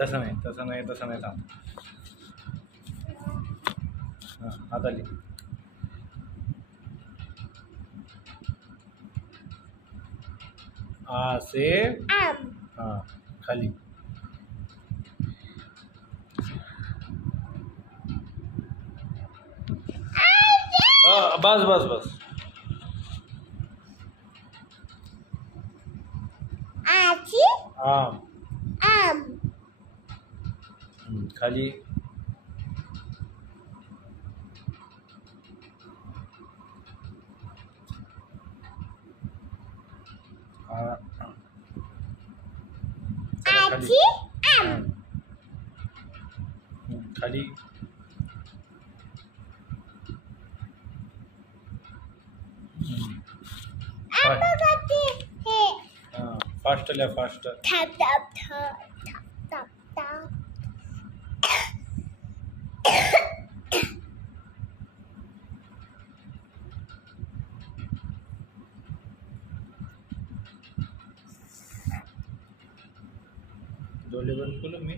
तसं नाही थांब. हां आता लिह. आ से आम. हां खाली. बस बस बस. आजी आम. आम. खाली. आजी आम. खाली. आम बघते हे. फास्ट लिहा फास्ट. थाप थाप थाप थाप थाप. डोळे बंद करू मी.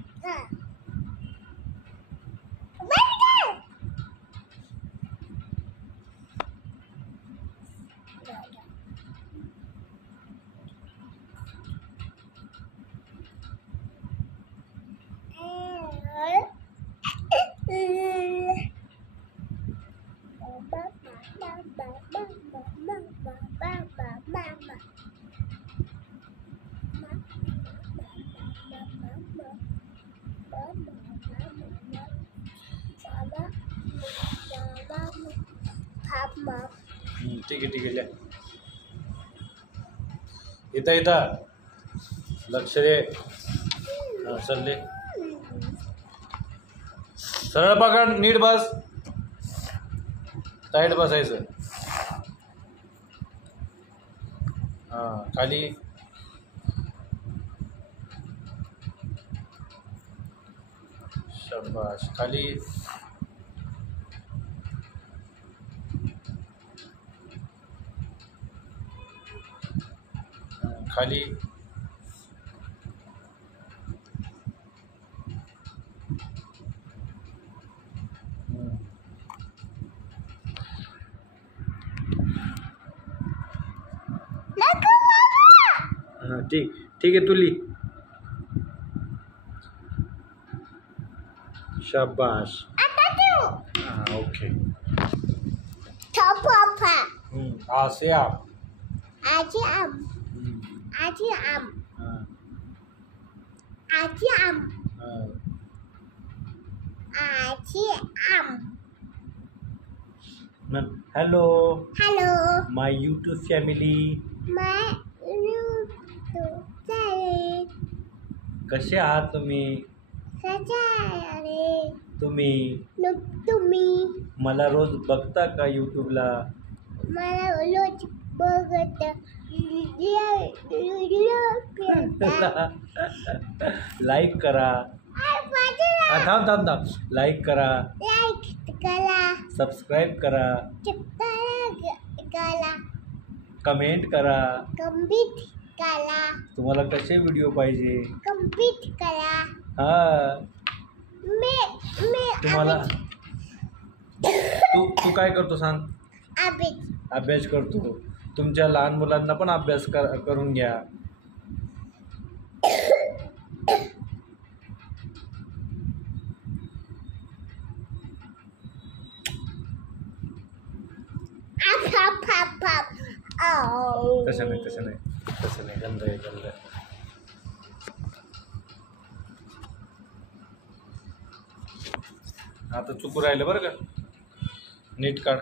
ठीक आहे लिहा. इथं लक्ष दे. चल दे. सरळ पकड, नीट बस, टाईट बसायचं. खाली. शाबाश. खाली. खाली. ठीक आहे तू लिह. शाबाश. ओके. आ से आम. आजी आम. आजी आम. आजी आम. आजी आम. Hello hello. My YouTube family. My YouTube channel. कसे आहात तुम्ही? सजारे. तुम्ही मला रोज बघता का यूट्यूबला? मला रोज बघत लाईक करा. थांब. लाईक करा. सबस्क्राईब करा. कमेंट करा. तुम्हाला कसे व्हिडिओ पाहिजे? तुम्हाला तू काय करतो सांग? अभ्यास करतो. तुमच्या लहान मुलांना पण अभ्यास करून घ्या. तसं नाही गंध आहे. आता चुकू राहिलं बरं का. नीट काढ.